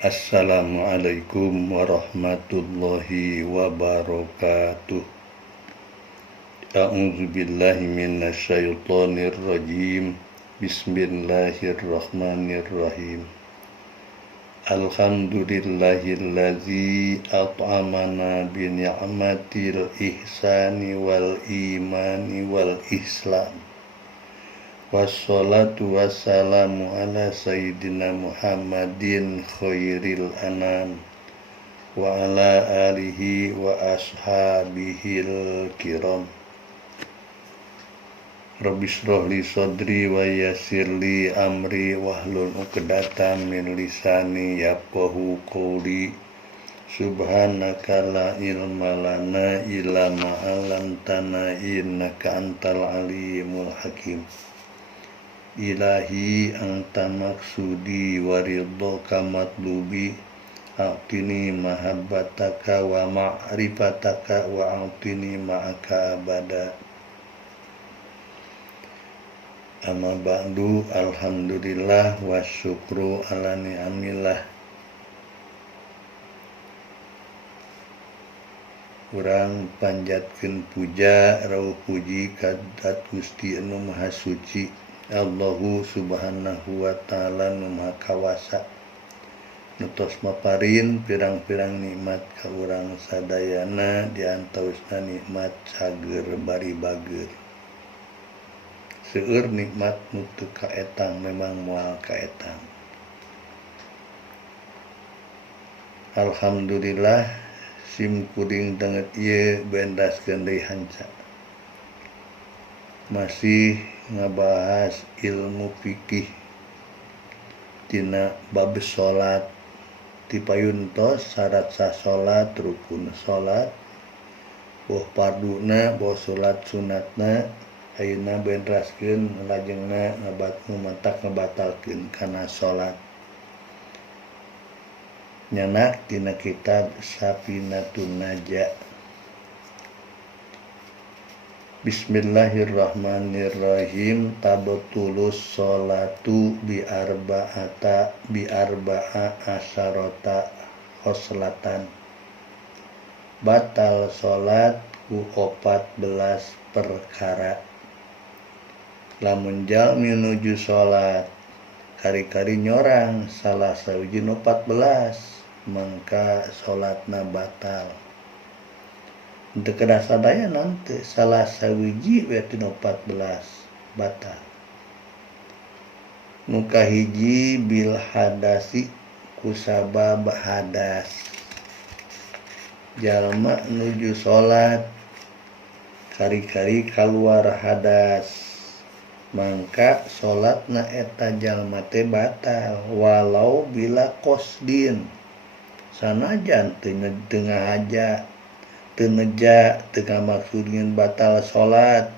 Assalamualaikum warahmatullahi wabarakatuh. A'udzu billahi minasyaitonir rajim. Bismillahirrahmanirrahim. Alhamdulillahillazi at'amana bi ni'matil ihsani wal imani wal islam. Wassalatu wassalamu ala sayyidina Muhammadin khairil anam wa ala alihi wa ashabihil kiram. Rabbi shrah li sadri wa yassir li amri wahlul 'uqdatam min lisani yafqahu qawli. Subhanaka la ilma lana illa ma 'allamtana innaka antal alimul hakim. Ilahi anta maksudi waridhoka matlubi. A'tini mahabbataka wa ma'rifataka wa a'tini ma'aka abada. Amma ba'du, alhamdulillah wa syukru ala ni'amillah. Urang panjatkeun puja rauh puji kadat Gusti anu Maha Suci, Allahu subhanahu wa ta'ala nu maha kawasa, nu tos maparin pirang-pirang nikmat ka urang sadayana diantausna nikmat cager bari bager. Seueur nikmat nu teu kaetang memang moal kaetang. Alhamdulillah sim kuring danget ieu bendaskeun deui hanca. Masih ngabahas ilmu fikih tina bab salat. Ti payuntos syarat sah salat, rukun salat, boh parduna, boh salat sunatna. Ayeuna bendraskeun lajengna mantak ngabatalkeun kana salat. Nyanak tina kitab Safinatun Najah. Bismillahirrahmanirrahim. Tabtulus sholatu bi arba'a asyarata khoslatan. Batal salat ku 14 perkara. Lamun jalmi nuju salat kari-kari nyorang salah sawiji 14, mangka salatna batal. Teu kedah sadaya nanti salah sawiji we tina 14 batal. Nu kahiji bil hadasi ku sabab hadas. Jalma nuju salat kari-kari kaluar hadas, mangka salatna eta jalma teh batal walau bila qasdin, sanajan teu ngahaja, teu neja, teu ngamaksudkeun batal salat,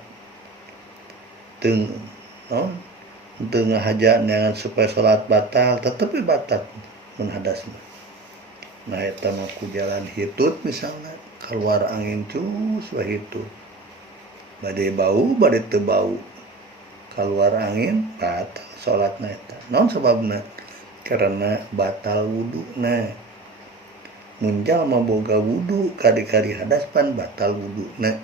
teu ngahaja neangan supaya salat batal, tetapi batal mun hadasna. Nah eta mah ku jalan hitut misalna, keluar angin cus we hitut. Bade bau, bade teu bau. Keluar angin batal salatna eta. Naon sababna? Karena batal wuduna. Mun jalma boga wudu kari-kari hadas pan batal wuduna.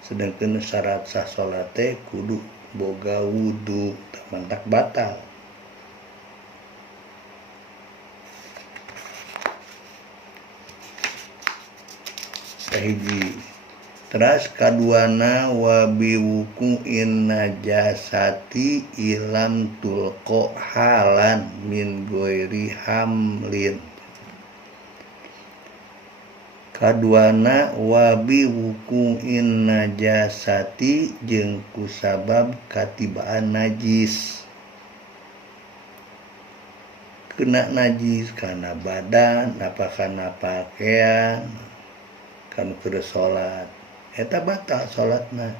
Sedengkeun syarat sah salat teh kudu boga wudu, tah mantak batal. Kahiji. Teras kaduana wa biwuku'in najasati ilam tulqa halan min ghairi hamlin. Kaduana wa biwuku'in najasati jeung kusabab katibaan najis. Kena najis kana badan apa kana pakaian kan keur salat. Eta batal salatna.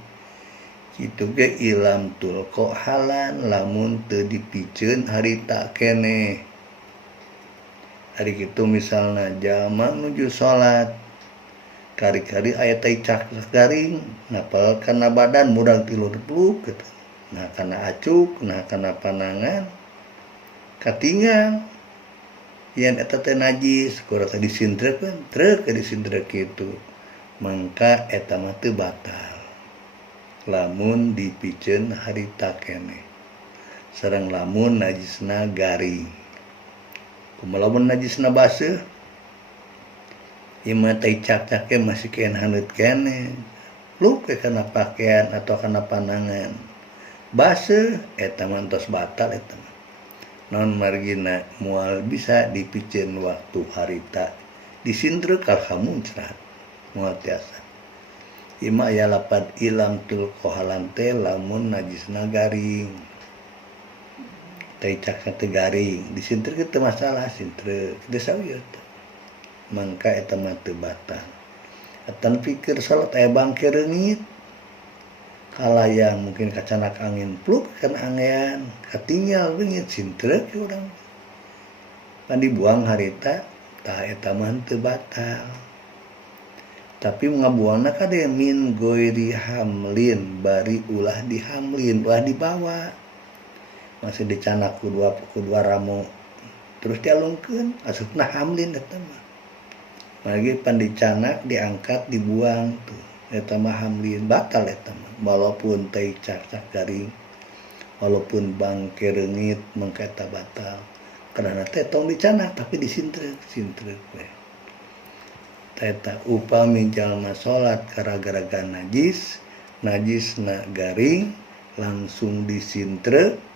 Kitu ge ilam tulqa halan lamun teu dipikeun harita keneh. Ari kitu misalna jalma nuju salat kari-kari aya tai cak garing napal kana badan murag tilu depluk gitu. Nah kana acuk, nah kana panangan katinggal yen eta teh najis kurang disindrekeun trek disindrek kitu mangka eta mah teu batal lamun dipikeun harita keneh sareng lamun najisna garing kumaha lamun najisna baseuh ieu mah teh cak-cake masih keun haneut keneh lup ke kana pakaian atau kana panangan baseuh eta mah tos batal eta mah naon margina moal bisa dipikeun waktu harita disindrek ka muncrat moal tiasa ieu mah aya lapad ilam tul kohalan teh lamun najisna garing teh cak teh garing disindrek teu masalah sindrek teu sawieu teh mangka eta mah teu batal atan pikir salat aya bangke reungit kalayang mungkin kacanak angin pluk kan angean katinggal beungit sindrek urang pan dibuang harita tah eta mah teu batal tapi ngabuangna kade min goiri hamlin bari ulah dihamlin ulah dibawa masih dicanak kedua ramo terus dialungkeun asupna hamlin eta mah lagi pan dicanak diangkat dibuang tuh eta mah hamlin batal eta mah walaupun teh cak garing walaupun bangke reungit mangka eta batal karena teh tong dicanak tapi disindrek we eta upami jalma salat gara-gara najisna garing langsung disindrek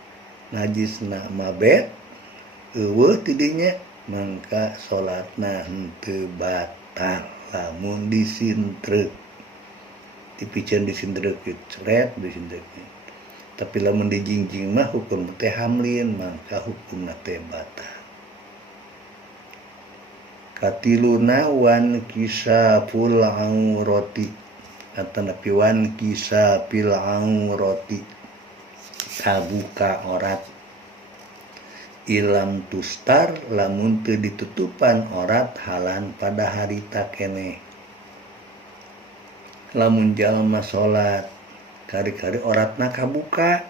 najisna mabet eueuh ti dinya mangka salatna henteu batal lamun disindrek dipikeun disindrek cret disindrek tapi lamun dijingjing mah hukum teh hamlin mangka hukumna teh batal katiluna wan kisaful aurati atanapi wan kisafil aurati kabuka orat ilam tustar lamun teu ditutupan orat halan pada harita keneh lamun jalma salat kari-kari oratna kabuka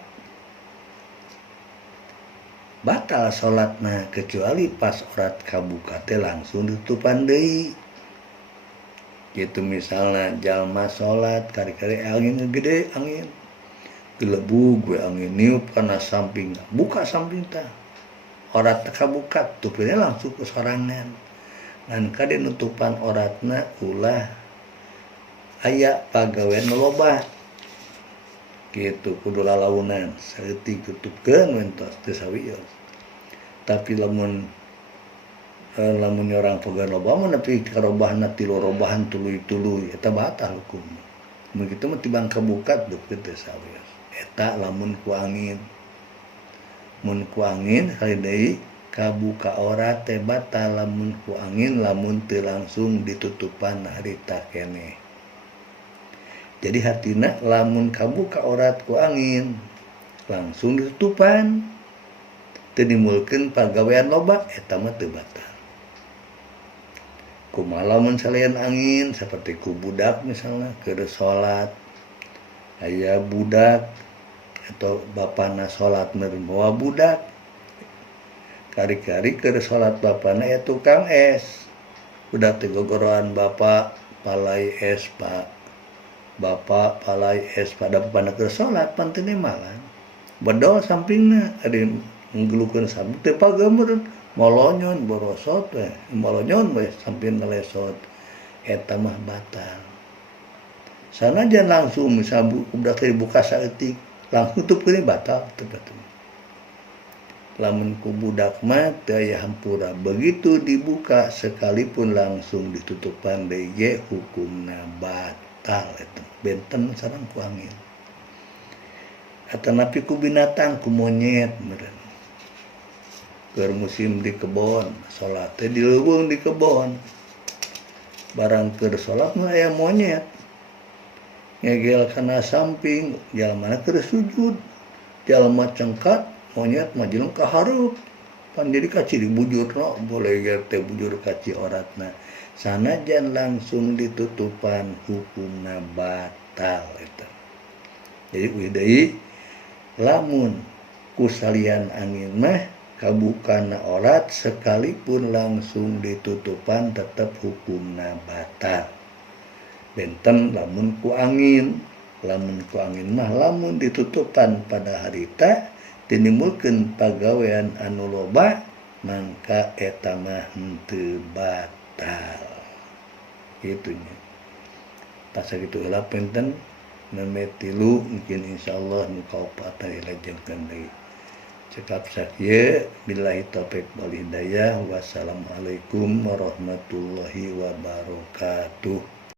batal salatna kecuali pas orat kabuka teh langsung ditutupan deui kitu misalna jalma salat kari-kari angin gede angin gelebug we angin niup kana samping buka samping tah orat kabuka tutupnya langsung ke sorangan dan kade nutupan oratna ulah aya pagawean loba gitu kudu lalaunan saeutik tutupkeun wentos teu sawios tapi lamun orang pagawean loba mah nepi karobahna tilu robahan tuluy-tuluy eta batal hukumna mun kitu mah tibang kabuka dukeun teu sawios eta lamun ku angin mun ku angin kali deui kabuka orat teh batal lamun ku angin lamun teu langsung ditutupan harita keneh jadi hatina lamun kabuka orat ku angin langsung ditutupan teu dimulkeun pagawean loba eta mah teu batal kumaha lamun salian angin seperti ku budak misalnya keur salat aya budak atau bapana salat bawa budak kari-kari keur salat bapana ya tukang es budak teh gogoroan bapak palai es pak bapak palai es pada bapana keur salat panteu malan bedol sampingna ade nggelukeun sabuk teh pagameureun molonyon borosot we molonyon we samping ngelesot eta mah batal sanajan langsung misal budak teh buka saeutik langsung tutupkeun batal teu batal lamun ku budak mah teu aya hampura begitu dibuka sekalipun langsung ditutupan deui ge hukumna batal eta benten sareng ku angin atanapi ku binatang ku monyet meureun keur musim di kebon salat teh di leuweung di kebon barang keur salat mah aya monyet ngegel kana samping jalmana keur sujud jalma cengkat monyet majeleng ka hareup pan jadi kaci dibujurna boleh ge teh bujur kaci oratna sanajan langsung ditutupan hukumna batal eta jadi uih deui lamun ku salian angin mah kabukana orat sekalipun langsung ditutupan tetap hukumna batal. Benten lamun ku angin mah lamun ditutupan pada harita tinimbulkeun pagawean anu loba mangka eta mah henteu batal. Kitu nya. Tas sakitu heula punten neme 3 mungkin insyaallah nu kaopat dilajengkeun deui. Cekap sakieu billahi taufik wal hidayah. Wassalamualaikum warahmatullahi wabarakatuh.